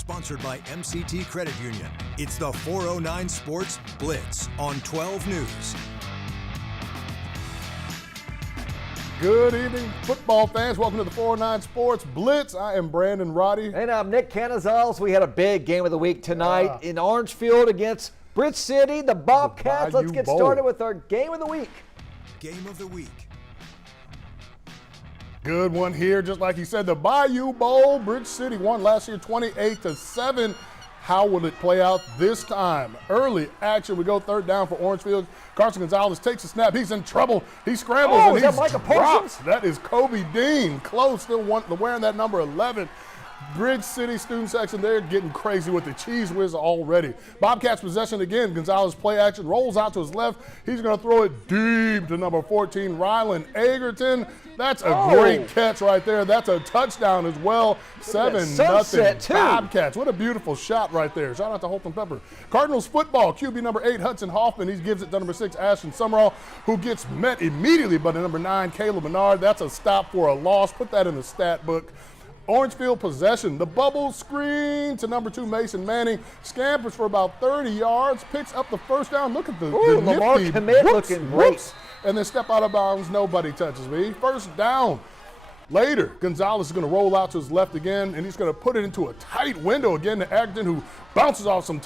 sponsored by MCT Credit Union. It's the 409 Sports Blitz on 12 News. Good evening, football fans. Welcome to the 409 Sports Blitz. I am Brandon Roddy. And I'm Nick Canizales. We had a big game of the week tonight in Orangefield against Blitz City, the Bobcats. Let's get started with our game of the week. Game of the week. Good one here, just like you said, the Bayou Bowl. Bridge City won last year 28-7. How will it play out this time? Early action. We go third down for Orangefield. Carson Gonzalez takes a snap. He's in trouble. He scrambles and he's dropped. That is Kobe Dean. Close, still wearing that number 11. Bridge City student section, they're getting crazy with the cheese whiz already. Bobcats possession again. Gonzalez play action, rolls out to his left. He's going to throw it deep to number 14, Rylan Egerton. That's a great catch right there. That's a touchdown as well. 7-0 Bobcats. What a beautiful shot right there. Shout out to Holton Pepper. Cardinals football, QB number 8, Hudson Hoffman. He gives it to number 6, Ashton Summerall, who gets met immediately by the number 9, Caleb Menard. That's a stop for a loss. Put that in the stat book. Orangefield possession, the bubble screen to number 2, Mason Manning. Scampers for about 30 yards, picks up the first down. Look at the nifty commit looking great. And then step out of bounds, nobody touches me. First down. Later, Gonzalez is going to roll out to his left again, and he's going to put it into a tight window again to Agden, who bounces off some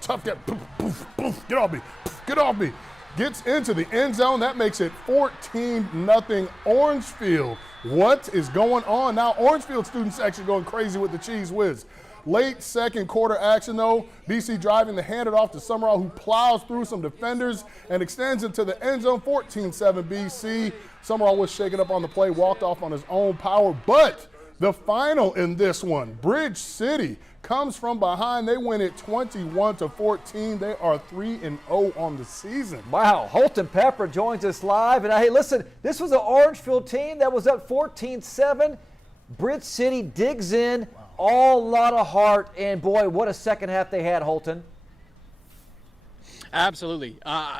tough guy. Poof, poof, poof, get off me, poof, get off me. Gets into the end zone. That makes it 14-0 Orangefield. What is going on? Now Orangefield students actually going crazy with the cheese whiz. Late second quarter action though. BC driving to hand it off to Summerall, who plows through some defenders and extends into the end zone. 14-7 BC. Summerall was shaken up on the play, walked off on his own power. But the final in this one, Bridge City comes from behind. They win it 21-14. They are 3-0 on the season. Wow, Holton Pepper joins us live. And hey, listen, this was an Orangefield team that was up 14-7. Bridge City digs in, all lot of heart, and boy, what a second half they had, Holton. Absolutely.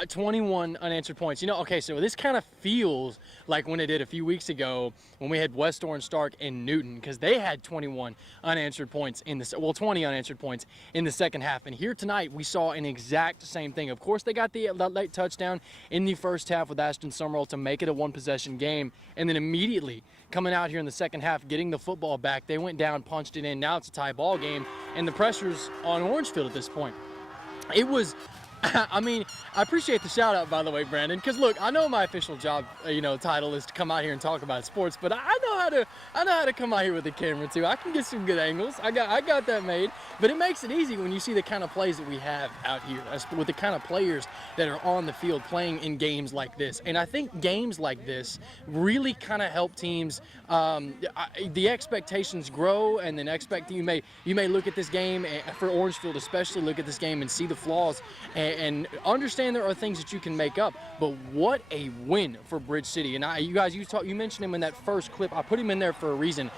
21 unanswered points. You know, okay, so this kind of feels like when it did a few weeks ago when we had West Orange Stark and Newton, because they had 21 unanswered points in this, 20 unanswered points in the second half. And here tonight we saw an exact same thing. Of course, they got the late touchdown in the first half with Ashton Summerall to make it a one-possession game, and then immediately coming out here in the second half, getting the football back, they went down, punched it in. Now it's a tie ball game, and the pressure's on Orangefield at this point. It was. I mean, I appreciate the shout out, by the way, Brandon, because look, I know my official job, title is to come out here and talk about sports, but I know how to come out here with the camera too. I can get some good angles. I got that made, but it makes it easy when you see the kind of plays that we have out here, with the kind of players that are on the field playing in games like this. And I think games like this really kind of help teams. The expectations grow, and then you may look at this game for Orangefield, especially look at this game and see the flaws. And understand there are things that you can make up, but what a win for Bridge City. And you mentioned him in that first clip. I put him in there for a reason.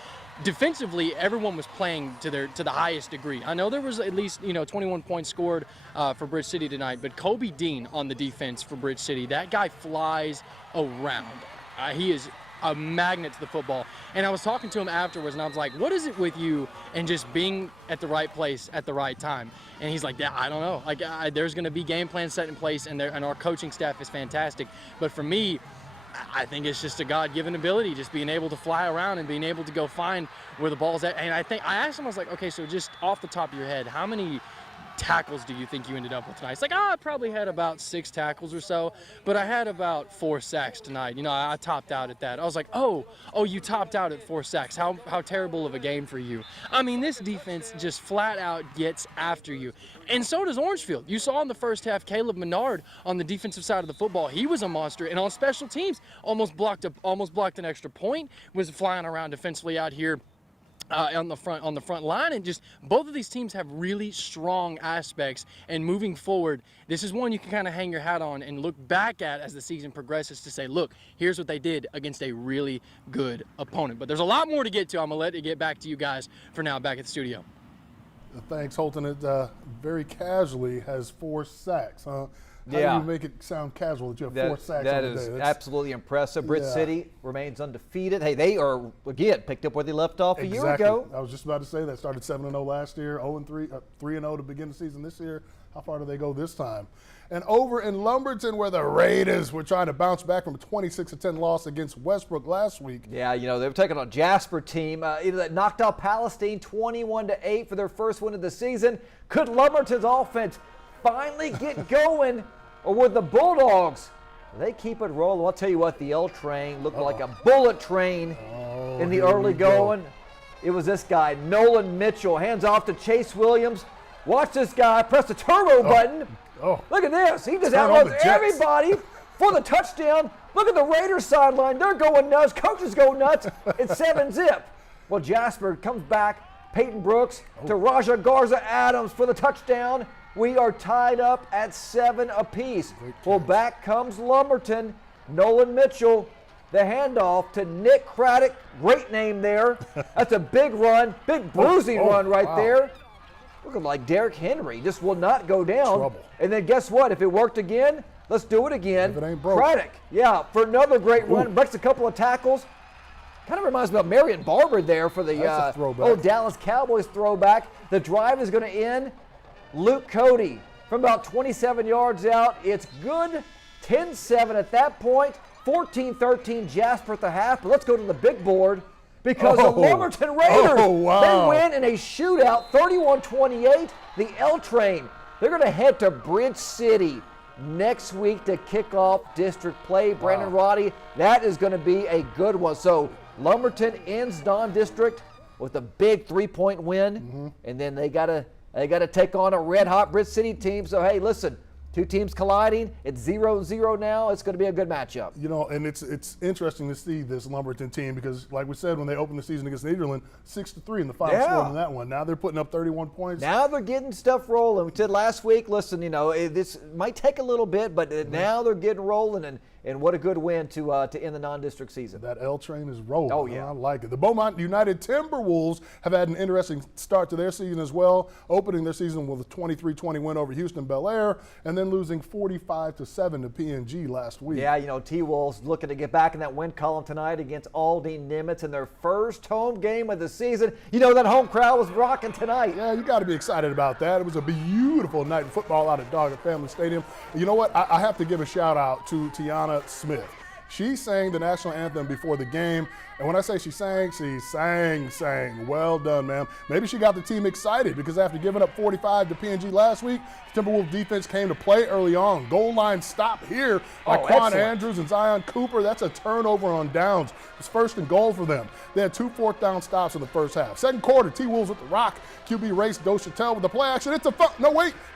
Defensively, everyone was playing to the highest degree. I know there was at least 21 points scored for Bridge City tonight, but Kobe Dean on the defense for Bridge City, that guy flies around. He is a magnet to the football. And I was talking to him afterwards, and I was like, what is it with you and just being at the right place at the right time? And he's like, yeah, I don't know. Like, there's going to be game plans set in place, and our coaching staff is fantastic. But for me, I think it's just a God-given ability, just being able to fly around and being able to go find where the ball's at. And I asked him, I was like, okay, so just off the top of your head, how many tackles do you think you ended up with tonight? It's like, I probably had about 6 tackles or so, but I had about 4 sacks tonight. I topped out at that. I was like, oh, you topped out at 4 sacks. How terrible of a game for you. I mean, this defense just flat out gets after you. And so does Orangefield. You saw in the first half, Caleb Menard on the defensive side of the football. He was a monster. And on special teams, almost blocked an extra point, was flying around defensively out here. On the front line, and just both of these teams have really strong aspects, and moving forward, this is one you can kind of hang your hat on and look back at as the season progresses to say, look, here's what they did against a really good opponent. But there's a lot more to get to. I'm gonna let it get back to you guys for now, back at the studio. Thanks, Holton. It very casually has 4 sacks, huh? How Yeah. do you make it sound casual that you have 4 sacks That on the is day? That's- absolutely impressive. Bridge Yeah. City remains undefeated. Hey, they are, again, picked up where they left off a year ago. I was just about to say that. Started 7-0 last year, 0-3, 3-0 to begin the season this year. How far do they go this time? And over in Lumberton, where the Raiders were trying to bounce back from a 26-10 loss against Westbrook last week. Yeah, they were taking on a Jasper team that knocked out Palestine 21-8 for their first win of the season. Could Lumberton's offense finally get going, or would the Bulldogs? They keep it rolling. I'll tell you what, the L train looked like a bullet train in the early going. It was this guy, Nolan Mitchell, hands off to Chase Williams. Watch this guy press the turbo button. Look at this. He just outruns everybody for the touchdown. Look at the Raiders sideline. They're going nuts. Coaches go nuts. It's 7-zip. Well, Jasper comes back. Peyton Brooks to Raja Garza Adams for the touchdown. We are tied up at 7 apiece. Well, back comes Lumberton. Nolan Mitchell, the handoff to Nick Craddock. Great name there. That's a big run, big bruising run right there. Looking like Derrick Henry just will not go down. Trouble. And then guess what? If it worked again, let's do it again. If it ain't broke. Craddock, for another great run. Breaks a couple of tackles. Kind of reminds me of Marion Barber there for the old Dallas Cowboys throwback. The drive is going to end. Luke Cody from about 27 yards out. It's good. 10-7 at that point. 14-13 Jasper at the half. But let's go to the big board. Because the Lumberton Raiders, they win in a shootout, 31-28. The L Train, they're going to head to Bridge City next week to kick off district play. Brandon Roddy, that is going to be a good one. So Lumberton ends non-district with a big 3-point win, and then they got to take on a red-hot Bridge City team. So hey, listen. 2 teams colliding. It's 0-0 now. It's going to be a good matchup. And it's interesting to see this Lumberton team because, like we said, when they opened the season against Nederland, 6-3 in the final score in that one. Now they're putting up 31 points. Now they're getting stuff rolling. We said last week, listen, this might take a little bit, but now they're getting rolling, and what a good win to end the non-district season. That L train is rolling. Oh, yeah. I like it. The Beaumont United Timberwolves have had an interesting start to their season as well, opening their season with a 23-20 win over Houston Bel Air, and then losing 45-7 to PNG last week. Yeah, T-Wolves looking to get back in that win column tonight against Aldine Nimitz in their first home game of the season. That home crowd was rocking tonight. Yeah, you got to be excited about that. It was a beautiful night of football out at Doggett Family Stadium. You know what? I have to give a shout out to Tiana Smith. She sang the national anthem before the game, and when I say she sang. Well done, ma'am. Maybe she got the team excited because after giving up 45 to PNG last week, Timberwolves defense came to play early on. Goal line stop here by Quan Andrews and Zion Cooper. That's a turnover on downs. It's 1st and goal for them. They had 2 4th-down stops in the first half. Second quarter, T-Wolves with the rock. QB race Dochatel with the play action.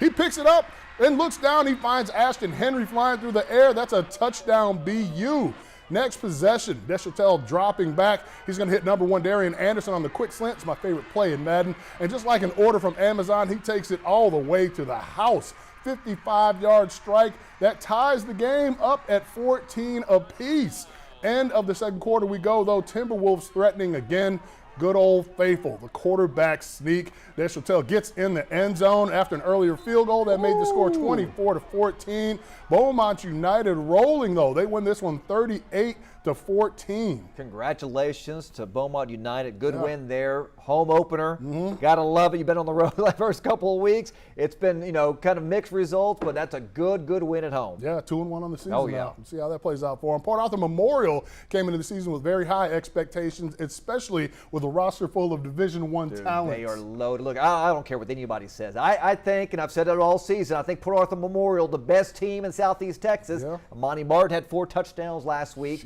He picks it up and looks down. He finds Ashton Henry flying through the air. That's a touchdown BU. Next possession, Deschatel dropping back. He's going to hit number 1 Darian Anderson on the quick slant. It's my favorite play in Madden. And just like an order from Amazon, he takes it all the way to the house. 55-yard strike. That ties the game up at 14 apiece. End of the second quarter we go, though. Timberwolves threatening again. Good old faithful, the quarterback sneak. Deschatel gets in the end zone after an earlier field goal that made the score 24-14. Beaumont United rolling, though. They win this one 38-14. Congratulations to Beaumont United. Good win there. Home opener. Gotta love it. You've been on the road the first couple of weeks. It's been, kind of mixed results, but that's a good win at home. Yeah, 2-1 on the season now. We'll see how that plays out for them. Port Arthur Memorial came into the season with very high expectations, especially with a roster full of Division I talent. They are loaded. Look, I don't care what anybody says. I think, and I've said it all season, I think Port Arthur Memorial, the best team in Southeast Texas. Yeah. Monty Martin had 4 touchdowns last week.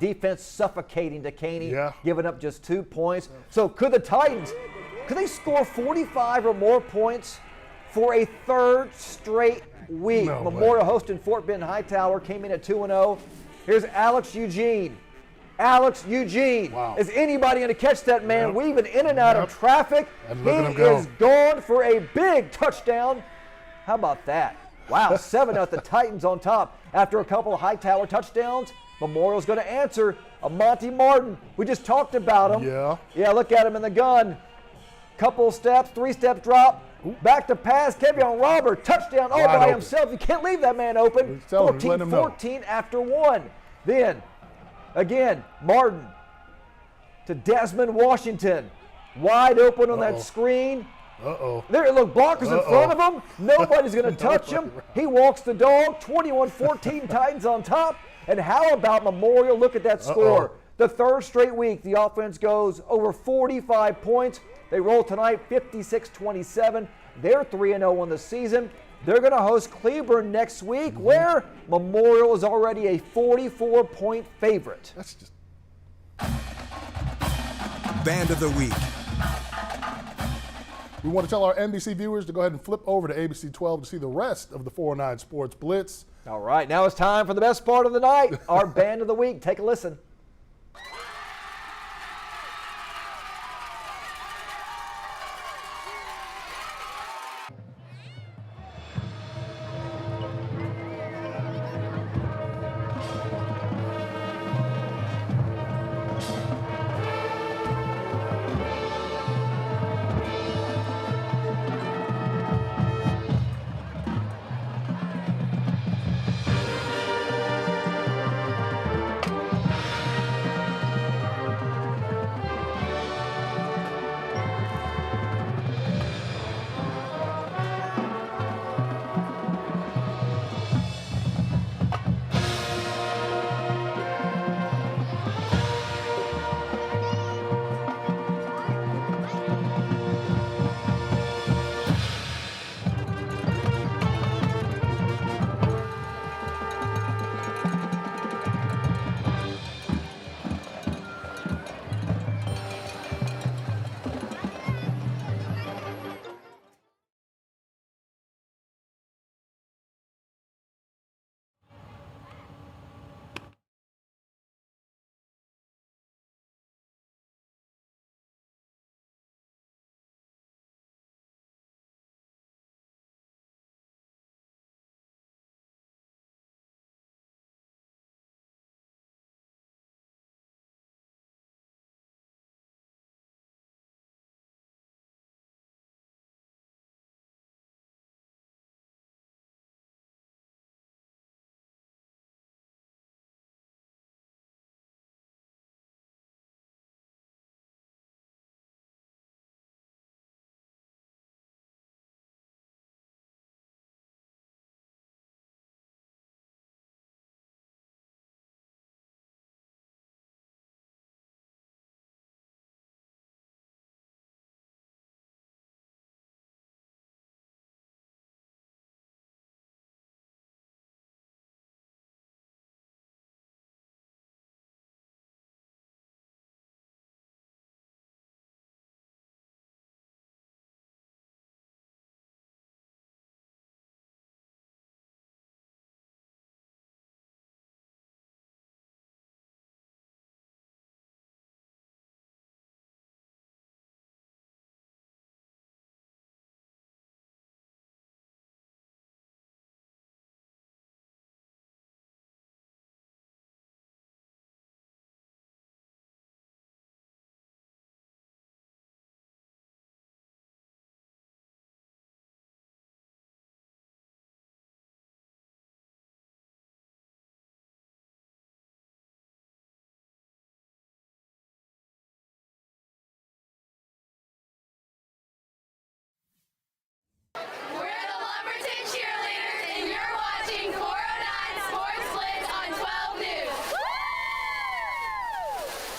Defense suffocating DeCaney, giving up just 2 points. So could the Titans, could they score 45 or more points for a 3rd straight week? Memorial hosting Fort Bend Hightower came in at 2-0. Here's Alex Eugene. Is anybody going to catch that man weaving in and out of traffic? He is gone for a big touchdown. How about that? Wow, 7-0 the Titans on top. After a couple of Hightower touchdowns, Memorial's going to answer. Monty Martin, we just talked about him. Yeah, look at him in the gun. couple steps, 3-step drop, back to pass, Kevion Robert, touchdown all by himself. You can't leave that man open. 14-14 after 1. Then, again, Martin to Desmond Washington. Wide open on that screen. There, look, blockers in front of him. Nobody's going to touch him. He walks the dog. 21-14, Titans on top. And how about Memorial? Look at that score. The third straight week, the offense goes over 45 points. They roll tonight 56-27. They're 3-0 on the season. They're going to host Cleburne next week, where Memorial is already a 44-point favorite. That's just Band of the Week. We want to tell our NBC viewers to go ahead and flip over to ABC 12 to see the rest of the 409 Sports Blitz. All right, now it's time for the best part of the night, our Band of the Week. Take a listen.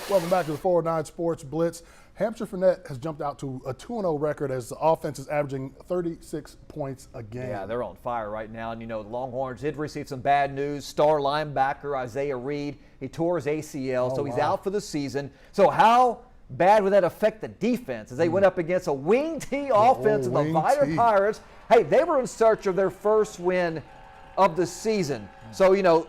Welcome back to the 409 Sports Blitz. Hampshire Finette has jumped out to a 2-0 record as the offense is averaging 36 points a game. Yeah, they're on fire right now. And, you know, the Longhorns did receive some bad news. Star linebacker Isaiah Reed, he tore his ACL, so he's out for the season. So how bad would that affect the defense as they went up against a wing T offense of the Vidor Pirates? Hey, they were in search of their first win of the season. So, you know,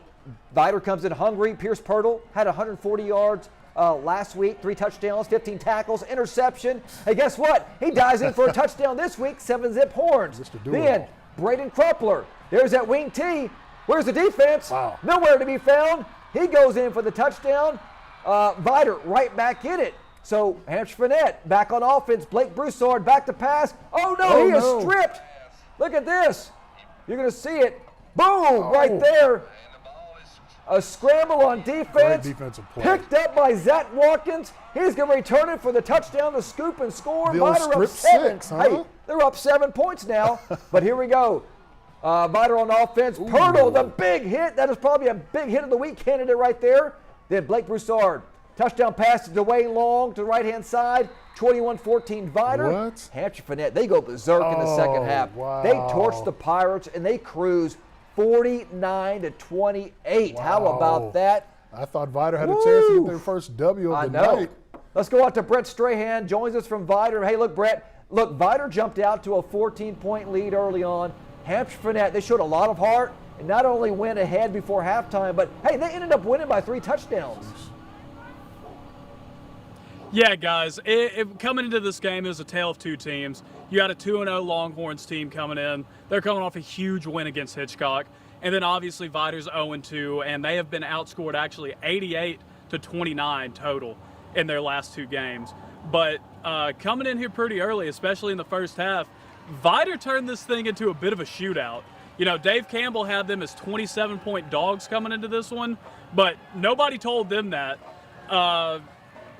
Vidor comes in hungry. Pierce Pirtle had 140 yards last week, 3 touchdowns, 15 tackles, interception. Hey, guess what? He dives in for a touchdown this week, 7-zip horns. Then Braden Crumpler, there's that wing T. Where's the defense? Wow. Nowhere to be found. He goes in for the touchdown. Vidor right back in it. So Hampshire Finette back on offense. Blake Broussard back to pass. Oh, no, he is stripped. Look at this. You're going to see it. Boom, right there. A scramble on defense. Great defensive play. Picked up by Zach Watkins. He's going to return it for the touchdown to scoop and score. The old Vidor up strip 7. six, huh? Hey, they're up 7 points now. But here we go. Vidor on offense. Pirtle, the big hit. That is probably a big hit of the week candidate right there. Then Blake Broussard. Touchdown pass to Dwayne Long to the right-hand side. 21-14 Vidor. What? Hampshire Finette, they go berserk in the second half. Wow. They torch the Pirates, and they cruise 49-28. Wow. How about that? I thought Vidor had a chance to get their first W of the night. Let's go out to Brett Strahan. Joins us from Vidor. Hey, look, Brett. Look, Vidor jumped out to a 14-point lead early on. Hampshire Finette, they showed a lot of heart and not only went ahead before halftime, but, hey, they ended up winning by 3 touchdowns. Yeah, guys, coming into this game, it was a tale of two teams. You had a 2-0 Longhorns team coming in. They're coming off a huge win against Hitchcock. And then obviously Vidor's 0-2, and they have been outscored actually 88-29 total in their last 2 games. But coming in here pretty early, especially in the first half, Vidor turned this thing into a bit of a shootout. You know, Dave Campbell had them as 27-point dogs coming into this one, but nobody told them that.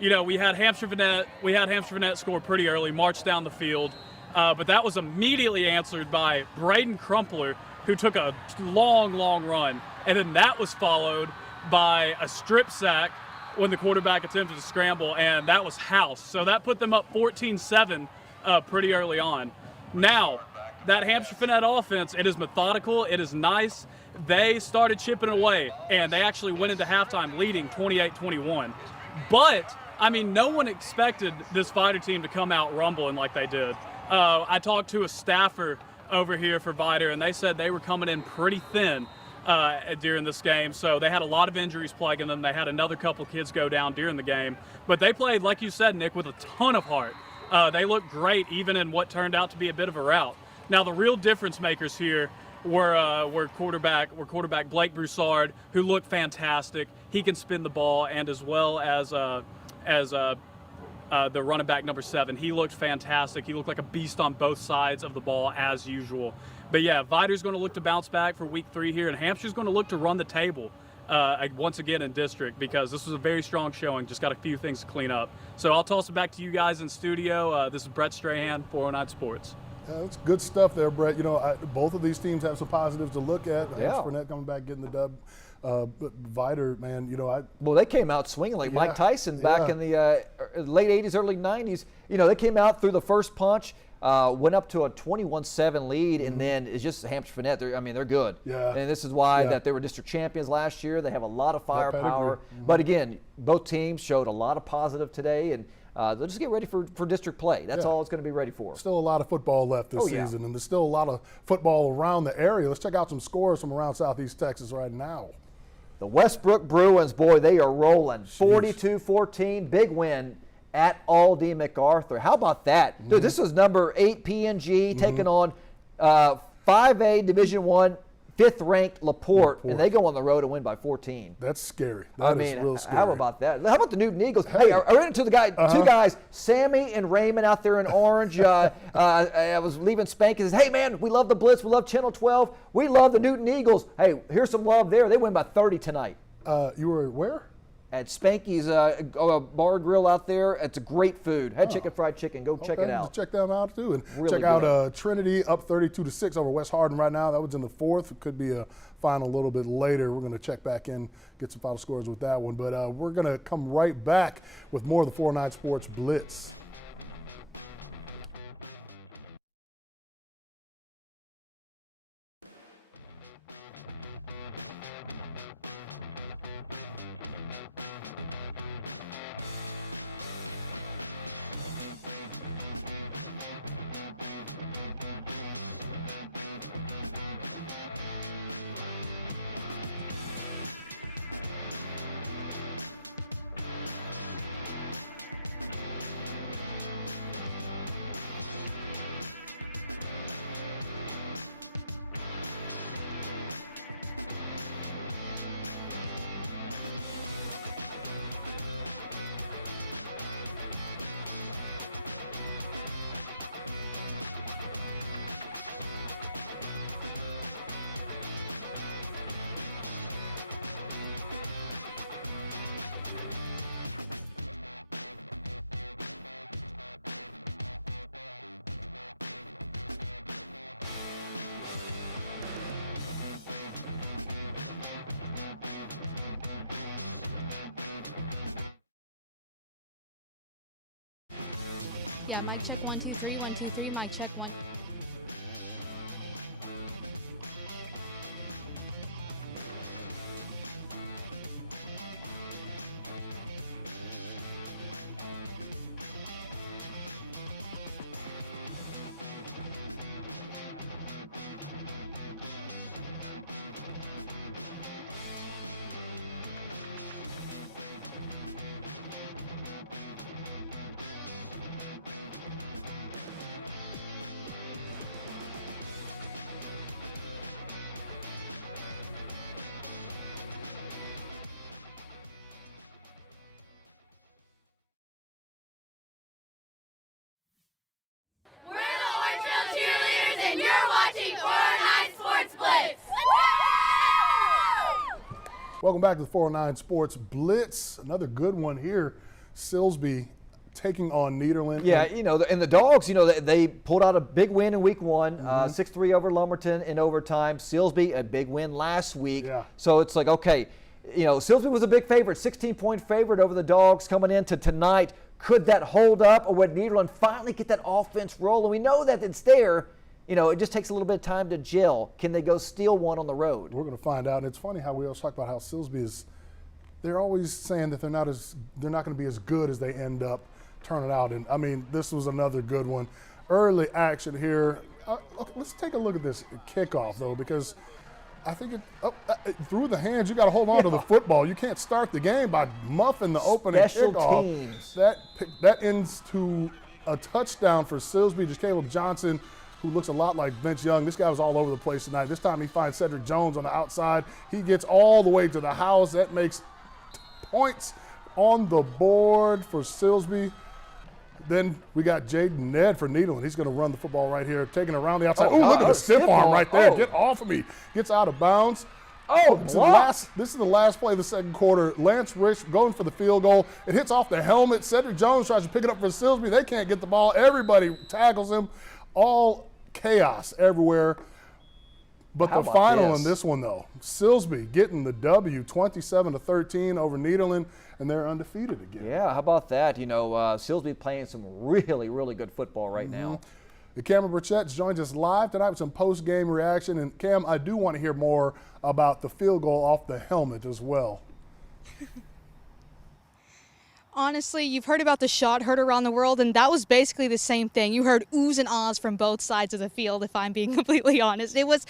You know, we had Hampshire Finette score pretty early, march down the field, but that was immediately answered by Braden Crumpler, who took a long run, and then that was followed by a strip sack when the quarterback attempted to scramble, and that was house. So that put them up 14-7 pretty early on. Now, that Hampshire Finette offense, it is methodical, it is nice. They started chipping away, and they actually went into halftime leading 28-21. But I mean, no one expected this Vidor team to come out rumbling like they did. I talked to a staffer over here for Vidor, and they said they were coming in pretty thin during this game. So they had a lot of injuries plaguing them. They had another couple kids go down during the game. But they played, like you said, Nick, with a ton of heart. They looked great, even in what turned out to be a bit of a rout. Now, the real difference makers here were quarterback Blake Broussard, who looked fantastic. He can spin the ball, and as well as the running back number 7. He looked fantastic. He looked like a beast on both sides of the ball as usual. But yeah, Vidor's going to look to bounce back for week 3 here, and Hampshire's going to look to run the table once again in district, because this was a very strong showing. Just got a few things to clean up. So I'll toss it back to you guys in studio. This is Brett Strahan, 409 Sports. Yeah, that's good stuff there, Brett. You know, both of these teams have some positives to look at. Yeah. Hampshire Finette coming back, getting the dub. But Vidor, man, you know, well, they came out swinging like Mike Tyson back in the late 80s, early 90s. You know, they came out through the first punch, went up to a 21-7 lead, and then it's just Hampshire Finette. They're good. Yeah. And this is why that they were district champions last year. They have a lot of firepower. But again, both teams showed a lot of positive today, and they'll just get ready for district play. That's all it's going to be ready for. Still a lot of football left this season, and there's still a lot of football around the area. Let's check out some scores from around Southeast Texas right now. The Westbrook Bruins, boy, they are rolling. 42-14, big win at Aldie MacArthur. How about that? Dude, this was number 8 PNG taking on 5A Division I, 5th-ranked LaPorte, and they go on the road and win by 14. That's scary. That is real scary. How about that? How about the Newton Eagles? Hey, I ran into two guys, Sammy and Raymond out there in Orange. I was leaving Spanky. Says, hey, man, we love the Blitz. We love Channel 12. We love the Newton Eagles. Hey, here's some love there. They win by 30 tonight. You were where? At Spanky's bar grill out there. It's a great food. Had chicken fried chicken. Go check it out. Check them out too, and really check out Trinity up 32-6 over West Hardin right now. That was in the 4th. It could be a final a little bit later. We're going to check back in, get some final scores with that one. But we're going to come right back with more of the 409 Sports Blitz. Yeah, mic check 1 2 3 1 2 3. Mic check 1. We're the Orangefield cheerleaders, and you're watching 409 Sports Blitz. Welcome back to the 409 Sports Blitz. Another good one here. Silsbee taking on Nederland. Yeah, you know, and the Dogs, you know, they pulled out a big win in week one, 6-3 over Lumberton in overtime. Silsbee, a big win last week. Yeah. So it's like, okay, you know, Silsbee was a big favorite, 16-point favorite over the Dogs coming into tonight. Could that hold up, or would Nederland finally get that offense rolling? We know that it's there. You know, it just takes a little bit of time to gel. Can they go steal one on the road? We're going to find out. And it's funny how we always talk about how Silsbee is. They're always saying that they're not going to be as good as they end up turning out. And I mean, this was another good one. Early action here. Okay, let's take a look at this kickoff though, because I think through the hands, you got to hold on to the football. You can't start the game by muffing the opening Special kickoff. teams. That ends to a touchdown for Silsbee. Just Caleb Johnson, who looks a lot like Vince Young. This guy was all over the place tonight. This time he finds Cedric Jones on the outside. He gets all the way to the house. That makes points on the board for Silsbee. Then we got Jaden Ned for Nederland. He's going to run the football right here, taking it around the outside. Oh, look at the stiff arm right there. Get off of me. Gets out of bounds. This is the last play of the second quarter. Lance Rich going for the field goal. It hits off the helmet. Cedric Jones tries to pick it up for Silsbee. They can't get the ball. Everybody tackles him. All chaos everywhere. But the final in this one, though, Silsbee getting the W, 27-13 over Nederland, and they're undefeated again. Yeah, how about that? You know, Silsbee playing some really, really good football right now. The Cameron Burchett joins us live tonight with some post-game reaction. And Cam, I do want to hear more about the field goal off the helmet as well. Honestly, you've heard about the shot heard around the world, and that was basically the same thing. You heard oohs and ahs from both sides of the field, if I'm being completely honest. It was,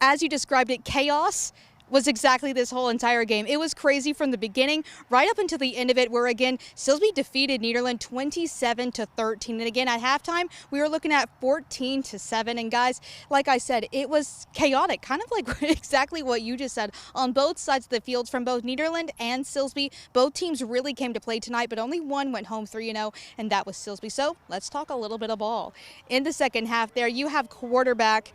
as you described it, chaos was exactly this whole entire game. It was crazy from the beginning right up until the end of it, where again Silsbee defeated Nederland 27-13. And again at halftime we were looking at 14-7. And guys, like I said, it was chaotic, kind of like exactly what you just said on both sides of the field from both Nederland and Silsbee. Both teams really came to play tonight, but only one went home 3-0, and that was Silsbee. So let's talk a little bit of ball. In the second half there, you have quarterback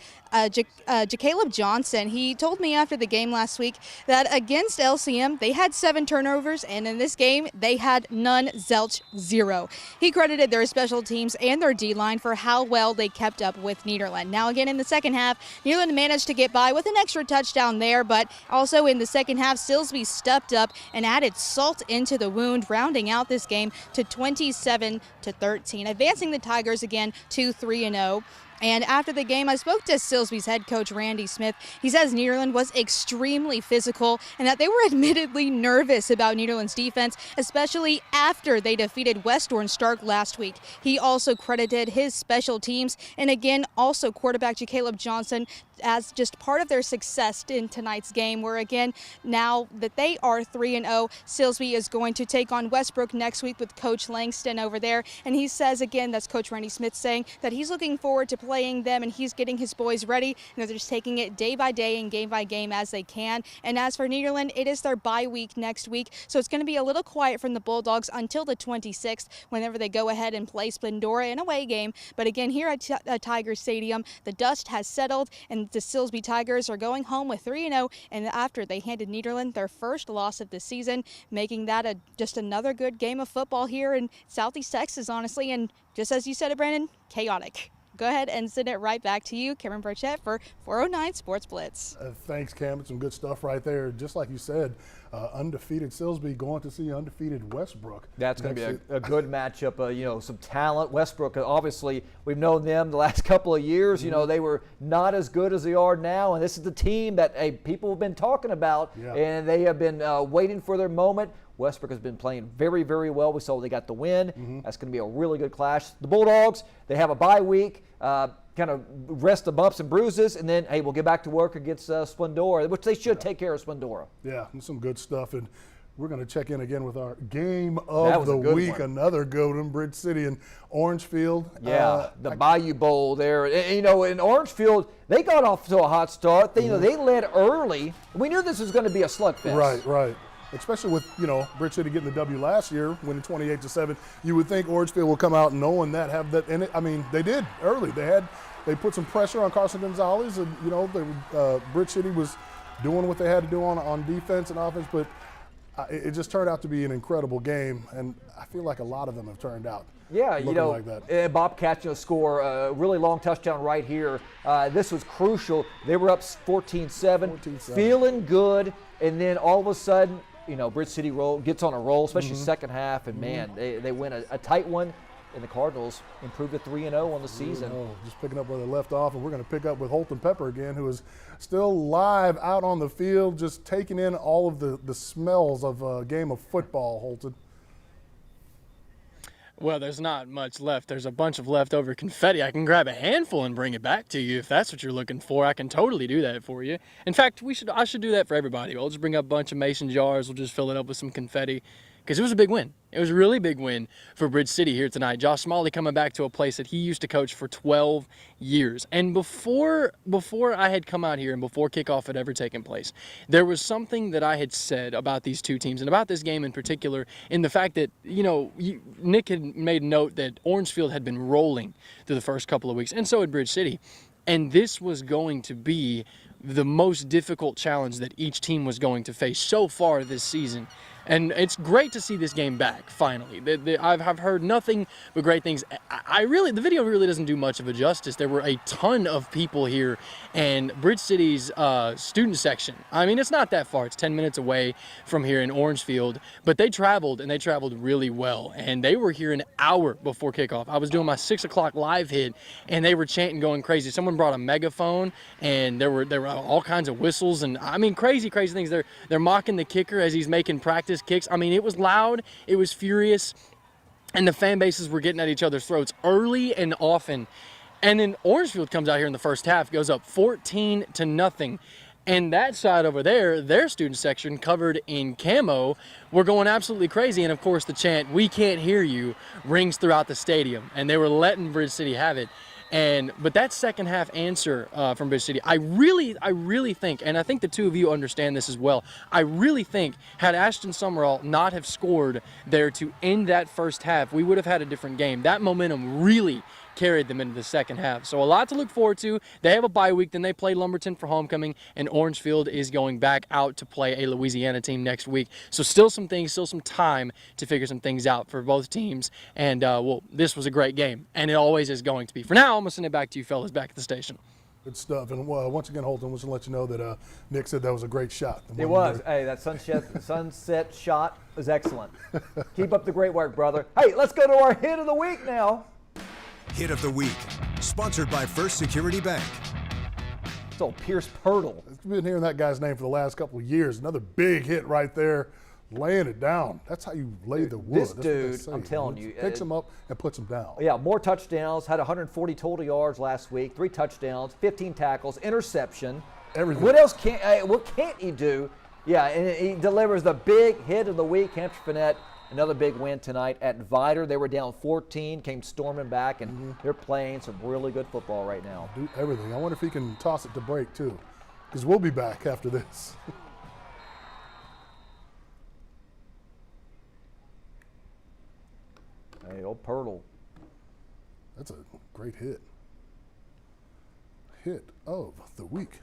Caleb Johnson. He told me after the game last week that against LCM they had 7 turnovers, and in this game they had none, zilch, 0. He credited their special teams and their D-line for how well they kept up with Nederland. Now again in the second half, Nederland managed to get by with an extra touchdown there, but also in the second half Silsbee stepped up and added salt into the wound, rounding out this game to 27-13, advancing the Tigers again to 3-0. And after the game, I spoke to Silsbee's head coach, Randy Smith. He says Nederland was extremely physical and that they were admittedly nervous about Nederland's defense, especially after they defeated West Orange Stark last week. He also credited his special teams and again, also quarterback Caleb Johnson as just part of their success in tonight's game, where again, now that they are 3-0, Silsbee is going to take on Westbrook next week with Coach Langston over there. And he says again, that's Coach Randy Smith saying that he's looking forward to playing them and he's getting his boys ready, and they're just taking it day by day and game by game as they can. And as for Nederland, it is their bye week next week, so it's going to be a little quiet from the Bulldogs until the 26th, whenever they go ahead and play Splendora in a away game. But again, here at Tiger Stadium, the dust has settled and the Silsbee Tigers are going home with 3-0, and after they handed Nederland their first loss of the season, making that just another good game of football here in Southeast Texas, honestly, and just as you said it, Brandon, chaotic. go ahead and send it right back to you, Cameron Burchett, for 409 Sports Blitz. Thanks, Cam. Some good stuff right there. Just like you said, undefeated Silsbee going to see undefeated Westbrook. That's going to be a good matchup. You know, some talent. Westbrook, obviously, we've known them the last couple of years. You know, they were not as good as they are now, and this is the team that people have been talking about, and they have been waiting for their moment. Westbrook has been playing very, very well. We saw they got the win. That's going to be a really good clash. The Bulldogs, they have a bye week, kind of rest the bumps and bruises, and then, hey, we'll get back to work against Splendora, which they should take care of Splendora. Yeah, and some good stuff. And we're going to check in again with our game of the week. Another good one, Bridge City and Orangefield. Yeah, the Bayou Bowl there. And, you know, in Orangefield, they got off to a hot start. They, you know, they led early. We knew this was going to be a slugfest. Right, right. Especially with, you know, Bridge City getting the W last year, winning 28-7. You would think Orangefield will come out knowing that, have that in it. I mean, they did early. They put some pressure on Carson Gonzalez, and, you know, Bridge City was doing what they had to do on defense and offense, but it just turned out to be an incredible game, and I feel like a lot of them have turned out. Yeah, you know, like that. Bobcats, you know, score a really long touchdown right here. This was crucial. They were up 14-7, feeling good, and then all of a sudden, you know, Bridge City gets on a roll, especially second half, and man, they win a tight one, and the Cardinals improved to 3-0 on the season. Just picking up where they left off, and we're going to pick up with Holton Pepper again, who is still live out on the field, just taking in all of the smells of a game of football, Holton. Well, there's not much left. There's a bunch of leftover confetti. I can grab a handful and bring it back to you if that's what you're looking for. I can totally do that for you. In fact, I should do that for everybody. We'll just bring up a bunch of mason jars. We'll just fill it up with some confetti because it was a big win. It was a really big win for Bridge City here tonight. Josh Smalley coming back to a place that he used to coach for 12 years. And before I had come out here and before kickoff had ever taken place, there was something that I had said about these two teams and about this game in particular, in the fact that, you know, Nick had made note that Orangefield had been rolling through the first couple of weeks, and so had Bridge City. And this was going to be the most difficult challenge that each team was going to face so far this season. And it's great to see this game back, finally. I've heard nothing but great things. The video really doesn't do much of a justice. There were a ton of people here, and Bridge City's student section, I mean, it's not that far. It's 10 minutes away from here in Orangefield, but they traveled, and they traveled really well. And they were here an hour before kickoff. I was doing my 6 o'clock live hit, and they were chanting, going crazy. Someone brought a megaphone, and there were all kinds of whistles, and I mean, crazy things. They're mocking the kicker as he's making practice kicks. I mean, it was loud, it was furious, and the fan bases were getting at each other's throats early and often. And then Orangefield comes out here in the first half, goes up 14-0. And that side over there, their student section covered in camo, were going absolutely crazy. And of course the chant, "We can't hear you," rings throughout the stadium. And they were letting Bridge City have it. But that second half answer from Bridge City, I really think, and I think the two of you understand this as well, I really think had Ashton Summerall not have scored there to end that first half, we would have had a different game. That momentum really carried them into the second half. So a lot to look forward to. They have a bye week, then they play Lumberton for homecoming, and Orangefield is going back out to play a Louisiana team next week. So still some time to figure some things out for both teams. And, well, this was a great game, and it always is going to be. For now, I'm going to send it back to you fellas back at the station. Good stuff. And once again, Holton, I want to let you know that Nick said that was a great shot. It was. Hey, that sunset shot was excellent. Keep up the great work, brother. Hey, let's go to our hit of the week now. Hit of the week, sponsored by First Security Bank. It's old Pierce Pirtle. I've been hearing that guy's name for the last couple of years. Another big hit right there, laying it down. That's how you lay the wood. This dude, I'm telling you. Picks him up and puts him down. Yeah, more touchdowns, had 140 total yards last week, 3 touchdowns, 15 tackles, interception. Everything. What can't he do? Yeah, and he delivers the big hit of the week, Hampshire Finette. Another big win tonight at Vidor. They were down 14, came storming back, and they're playing some really good football right now. Do everything. I wonder if he can toss it to break, too, because we'll be back after this. Hey, old Pirtle. That's a great hit. Hit of the week.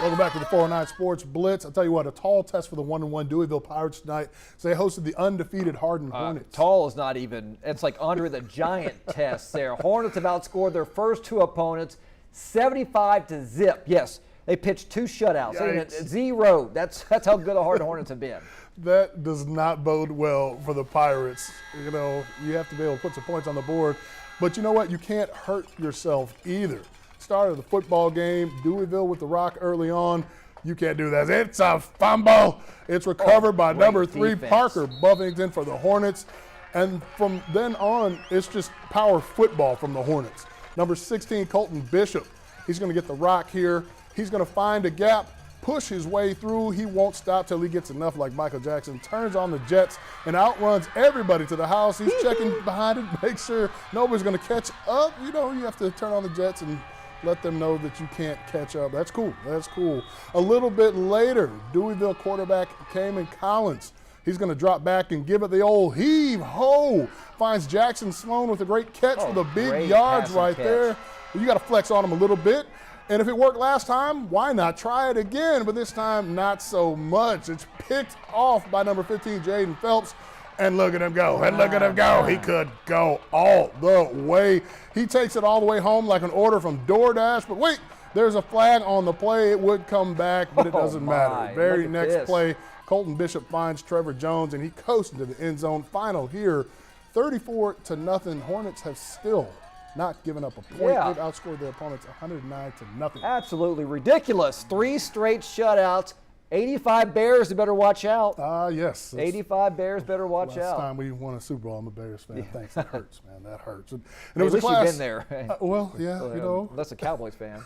Welcome back to the 409 Sports Blitz. I'll tell you what, a tall test for the 1-1 Deweyville Pirates tonight. So they hosted the undefeated Hardin Hornets. Tall is not even, it's like under the giant test there. Hornets have outscored their first two opponents 75-0. Yes, they pitched 2 shutouts. They had 0. That's how good the Hardin Hornets have been. That does not bode well for the Pirates. You know, you have to be able to put some points on the board. But you know what? You can't hurt yourself either. Start of the football game, Deweyville with the rock early on. You can't do that. It's a fumble. It's recovered by number 3, defense. Parker Buffington for the Hornets. And from then on, it's just power football from the Hornets. Number 16, Colton Bishop. He's going to get the rock here. He's going to find a gap, push his way through. He won't stop till he gets enough like Michael Jackson. Turns on the Jets and outruns everybody to the house. He's checking behind it, make sure nobody's going to catch up. You know, you have to turn on the Jets and let them know that you can't catch up. That's cool. That's cool. A little bit later, Deweyville quarterback Kamen Collins. He's going to drop back and give it the old heave-ho. Finds Jackson Sloan with a great catch for the big yards right there. You got to flex on him a little bit. And if it worked last time, why not try it again? But this time, not so much. It's picked off by number 15, Jaden Phelps. And look at him go. And look at him go. He could go all the way. He takes it all the way home like an order from DoorDash. But wait, there's a flag on the play. It would come back, but it doesn't matter. Very next play, Colton Bishop finds Trevor Jones, and he coasts into the end zone. Final here, 34-0. Hornets have still not given up a point. They've outscored their opponents 109-0. Absolutely ridiculous. 3 straight shutouts. 85 Bears, they better watch out. Yes. 85 Bears better watch out. Last time we won a Super Bowl, I'm a Bears fan. Thanks. That hurts, man. That hurts. And it was a clash. You've been there. Well, yeah, you know. That's a Cowboys fan.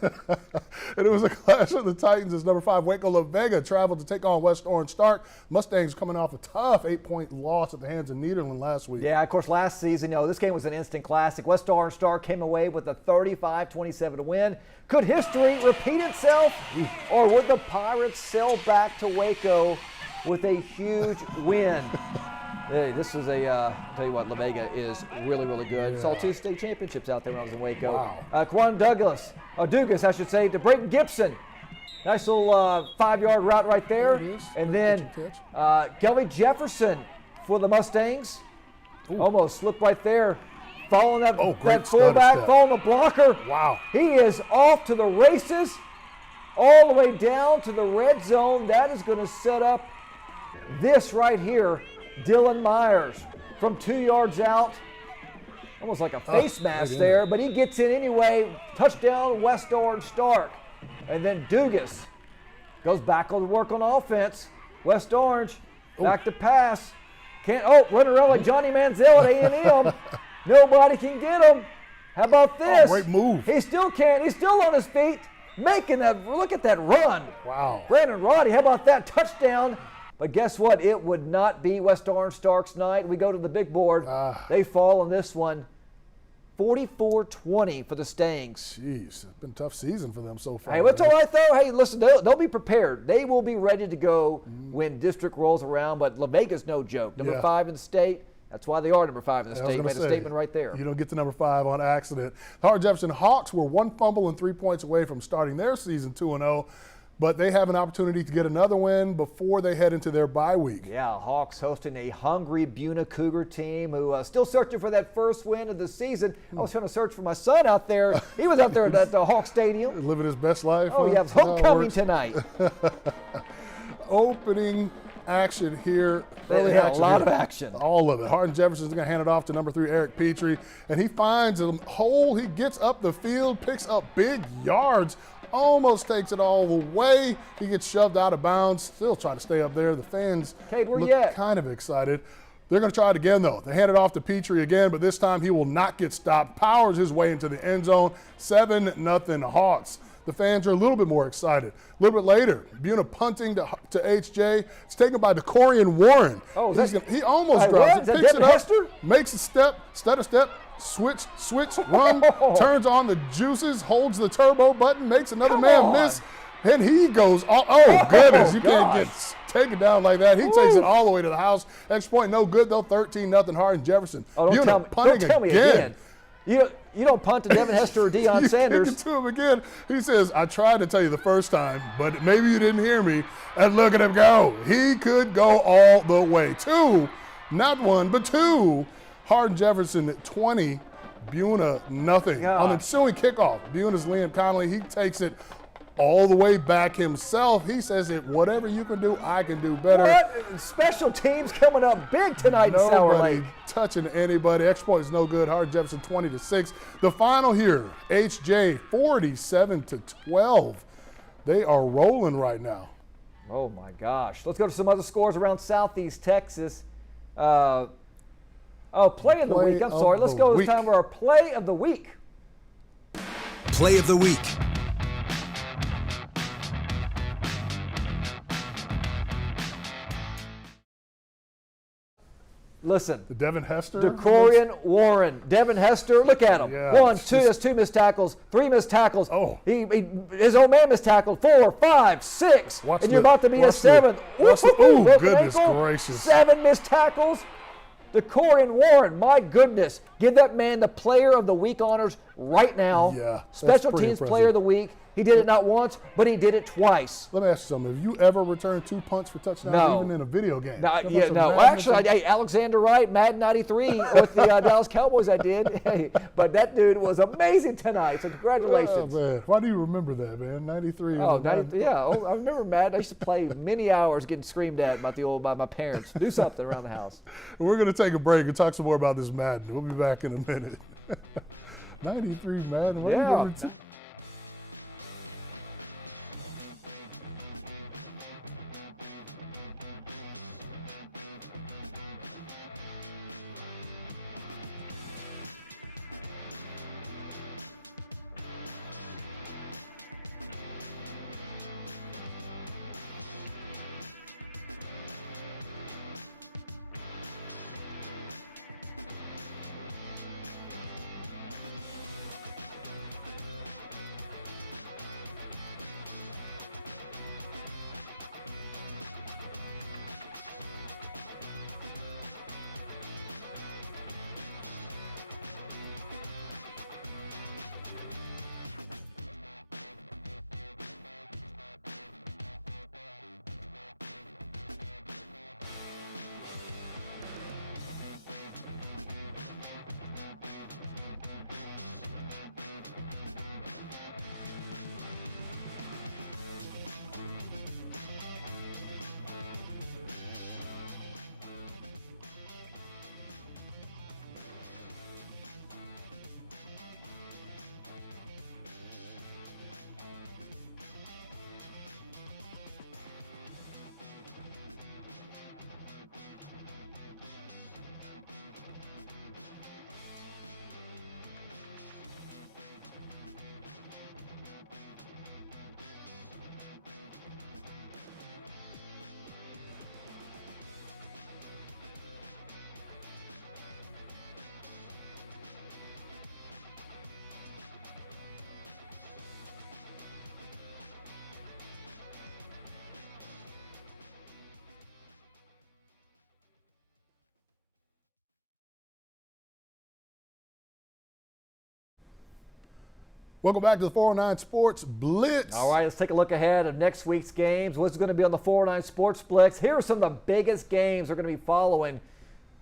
And it was a clash of the Titans as number 5, Waco Vega traveled to take on West Orange Stark. Mustangs coming off a tough 8-point loss at the hands of Nederland last week. Yeah, of course, last season, this game was an instant classic. West Orange Stark came away with a 35-27 win. Could history repeat itself, or would the Pirates sail back to Waco with a huge win? Hey, this is I'll tell you what, La Vega is really, really good. Saw 2 state championships out there when I was in Waco. Wow. Quan Dugas, to Brayton Gibson. Nice little 5-yard route right there. And then Kelly Jefferson for the Mustangs. Almost slipped right there. Following that fullback, following the blocker. Wow. He is off to the races, all the way down to the red zone. That is going to set up this right here. Dylan Myers from 2 yards out. Almost like a face mask there, but he gets in anyway. Touchdown, West Orange Stark. And then Dugas goes back on work on offense. West Orange, back to pass. Running around like Johnny Manziel at A&M. Nobody can get him. How about this? Great move. He still can't. He's still on his feet, making that. Look at that run. Wow. Brandon Roddy, how about that touchdown? But guess what? It would not be West Orange Stark's night. We go to the big board. They fall on this one. 44-20 for the Stangs. Jeez, it's been a tough season for them so far. Hey, it's all right, though. Hey, listen, they'll be prepared. They will be ready to go when district rolls around, but La Vega's no joke. Number 5 in the state. That's why they are number 5 in the state. Made a statement right there. You don't get to number 5 on accident. The Howard Jefferson Hawks were 1 fumble and 3 points away from starting their season 2-0, but they have an opportunity to get another win before they head into their bye week. Yeah, Hawks hosting a hungry Buna Cougar team who still searching for that first win of the season. I was trying to search for my son out there. He was out there at the Hawk Stadium. Living his best life. Oh, yeah, homecoming tonight. Opening action here. Really had a lot of action. All of it. Hardin Jefferson's going to hand it off to number 3, Eric Petrie, and he finds a hole. He gets up the field, picks up big yards, almost takes it all the way. He gets shoved out of bounds, still trying to stay up there. The fans look kind of excited. They're going to try it again, though. They hand it off to Petrie again, but this time he will not get stopped. Powers his way into the end zone. 7-0 Hawks. The fans are a little bit more excited. A little bit later, Buna punting to HJ. It's taken by DeCorian Warren. He almost drops it, picks it up, makes a step, stutter step, switch, run, turns on the juices, holds the turbo button, makes another man miss, and he goes, goodness, you can't get taken down like that. He takes it all the way to the house. Extra point, no good though, 13-0 Hardin Jefferson. Buna punting again. You don't punt to Devin Hester or Deion Sanders. You kick it to him again. He says, I tried to tell you the first time, but maybe you didn't hear me. And look at him go. He could go all the way. 2, not 1, but 2. Hardin Jefferson 20, Buna nothing. God. On the ensuing kickoff, Buna's Liam Connolly, he takes it all the way back himself. He says, whatever you can do, I can do better. What? Special teams coming up big tonight in Sour Lake. Nobody touching anybody. Exploit is no good. Hardin Jefferson 20-6. The final here, HJ 47-12. They are rolling right now. Oh my gosh. Let's go to some other scores around Southeast Texas. Play of the week. I'm sorry. Let's go this time for our play of the week. Play of the week. Listen. The Devin Hester. DeCorian Warren. Devin Hester, look at him. Yeah, 1, 2, that's 2 missed tackles, 3 missed tackles. Oh. His old man missed tackle. 4, 5, 6. Watch and you're about to be a 7th. Oh, Broken goodness ankle, gracious. 7 missed tackles. DeCorian Warren, my goodness. Give that man the player of the week honors right now. Yeah. Special teams impressive. player of the week. He did it not once, but he did it twice. Let me ask you something. Have you ever returned 2 punts for touchdowns, No. even in a video game? No, How about yeah, some no. Madden Actually, hey, Alexander Wright, Madden 93 with the Dallas Cowboys I did. Hey, but that dude was amazing tonight, so congratulations. Oh, man. Why do you remember that, man? 93. Oh, 90, yeah. Oh, I remember Madden. I used to play many hours getting screamed at by my parents. Do something around the house. We're going to take a break and talk some more about this Madden. We'll be back in a minute. 93 Madden. What are you Yeah. going to Welcome back to the 409 Sports Blitz. All right, let's take a look ahead of next week's games. What's going to be on the 409 Sports Blitz? Here are some of the biggest games we're going to be following.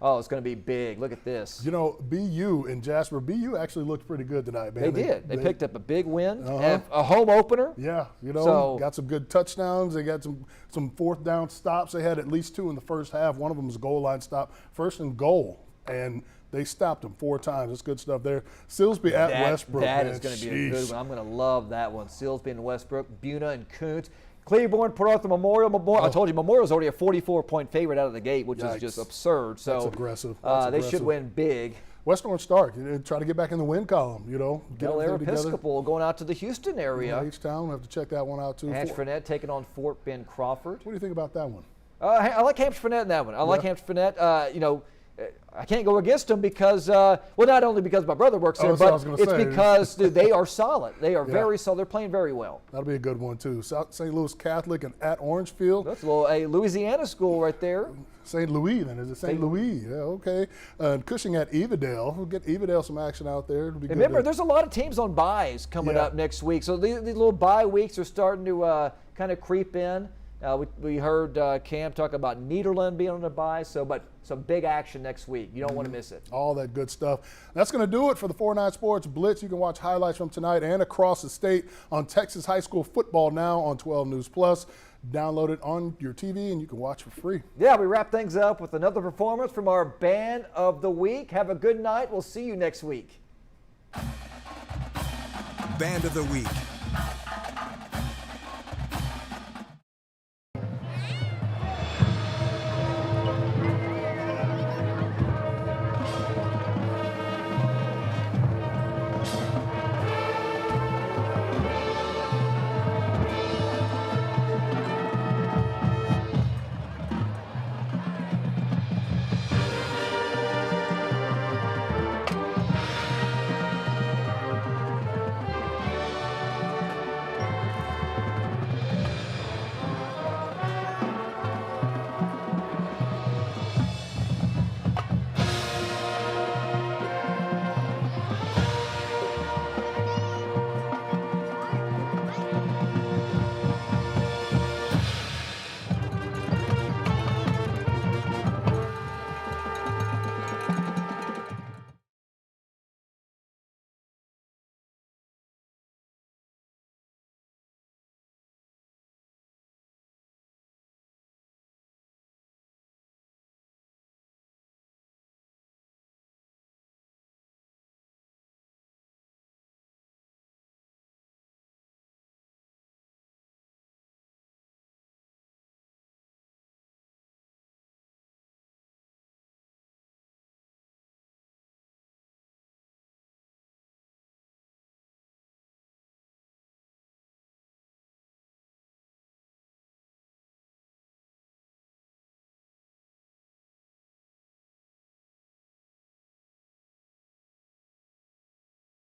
Oh, it's going to be big. Look at this. You know, BU and Jasper, BU actually looked pretty good tonight, man. They did. They picked up a big win, and a home opener. Yeah, you know, got some good touchdowns. They got some fourth down stops. They had at least 2 in the first half. One of them was a goal line stop, 1st and goal, and they stopped them 4 times. That's good stuff there. Silsbee at Westbrook. That is going to be a good one. I'm going to love that one. Silsbee and Westbrook, Buna and Kuntz. Cleveland, Port Arthur Memorial. I told you Memorial's already a 44-point favorite out of the gate, which is just absurd. So that's aggressive. They should win big. West Orange Stark, try to get back in the win column, you know. Bel Air Episcopal going out to the Houston area. H-Town, we'll have to check that one out too. Hampshire-Fernette taking on Fort Bend Crawford. What do you think about that one? I like Hampshire-Fernette in that one. I like Hampshire-Fernette. I can't go against them because, not only because my brother works there, but it's because they are solid. They are very solid. They're playing very well. That'll be a good one, too. South St. Louis Catholic and at Orangefield. That's a little Louisiana school right there. St. Louis, then. Is it St. Louis? Yeah, okay. Cushing at Evadale. We'll get Evadale some action out there. It'll be good. Remember, there's a lot of teams on byes coming up next week. So these little bye weeks are starting to kind of creep in. We heard Cam talk about Nederland being on the bye, but some big action next week. You don't want to miss it. All that good stuff. That's going to do it for the 409 Sports Blitz. You can watch highlights from tonight and across the state on Texas high school football now on 12 News Plus. Download it on your TV and you can watch for free. Yeah, we wrap things up with another performance from our Band of the Week. Have a good night. We'll see you next week. Band of the Week.